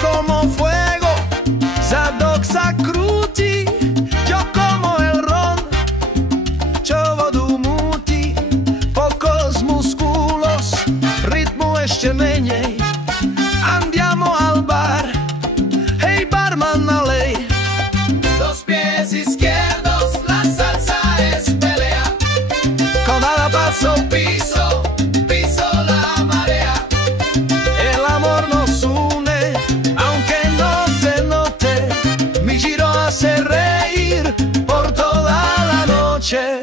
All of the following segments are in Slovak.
como fuego, zadok sa krúti, yo como el ron, čo vodu múti, pocos músculos, rytmu ešte menej. Andiamo al bar, hej barman nalej. Dos pies izquierdos, la salsa es pelea, con cada paso piso, piso la marea. El amor nos une, aunque no se note, mi giro hace reír por toda la noche.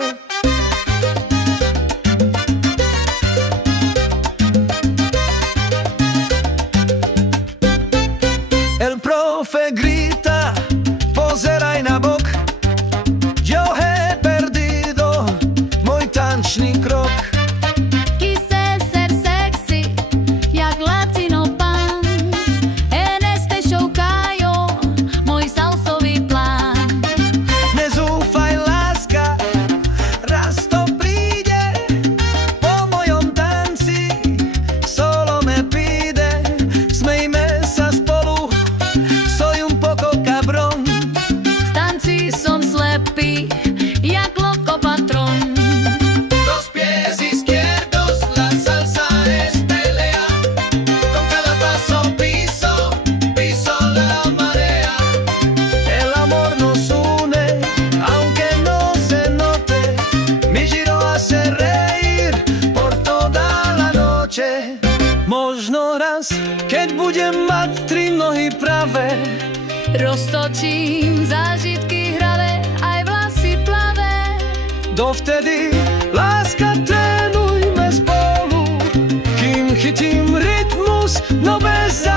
El profe grita, pozeraj na bok, yo he perdido môj tančný krok. Quise ser sexy, jak latino pan. En este show cayó môj salsový plán. Nezúfaj, láska, raz to príde, po mojom tanci solo me pide. Smejme sa spolu, soy un poco cabrón. V tanci som slepý, jak loco patrón. Dos pies izquierdos, la salsa es pelea, con cada paso piso, piso la marea. El amor nos une, aunque no se note, mi giro hace reír por toda la noche. Možno raz, keď budem mať tri nohy pravé, Roztočím zážitky hravé, aj vlasy plavé. dovtedy, láska, trénujme spolu, kým chytím rytmus, no bez